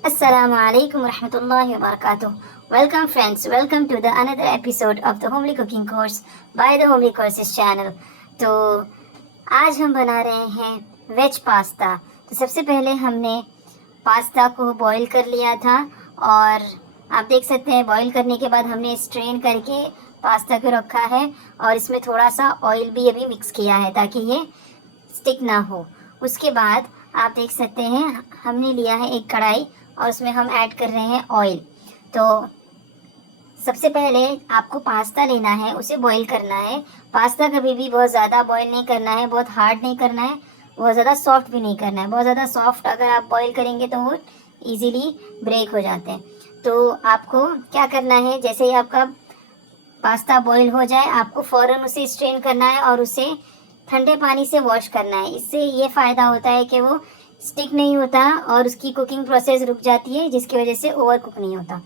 Assalamu alaikum warahmatullahi wabarakatuh. Welcome friends, welcome to the another episode of the Homely Cooking Course by the Homely Courses channel. तो आज हम बना रहे हैं veg pasta. तो सबसे पहले हमने पास्ता को बॉईल कर लिया था और आप देख सकते हैं बॉईल करने के बाद हमने स्ट्रेन करके पास्ता को रखा है और इसमें थोड़ा सा ऑयल भी अभी मिक्स किया है ताकि ये स्टिक ना हो। उसके बाद आप देख सकते हैं हमने लिया है एक कढ़ाई और उसमें हम ऐड कर रहे हैं ऑयल। तो सबसे पहले आपको पास्ता लेना है, उसे बॉईल करना है। पास्ता कभी भी बहुत ज़्यादा बॉईल नहीं करना है, बहुत हार्ड नहीं करना है, बहुत ज़्यादा सॉफ्ट भी नहीं करना है। बहुत ज़्यादा सॉफ्ट अगर आप बॉईल करेंगे तो वो ईज़िली ब्रेक हो जाते हैं। तो आपको क्या करना है, जैसे ही आपका पास्ता बॉईल हो जाए आपको फ़ौरन उसे स्ट्रेन करना है और उसे ठंडे पानी से वॉश करना है। इससे ये फ़ायदा होता है कि वो स्टिक नहीं होता और उसकी कुकिंग प्रोसेस रुक जाती है, जिसकी वजह से ओवर कुक नहीं होता।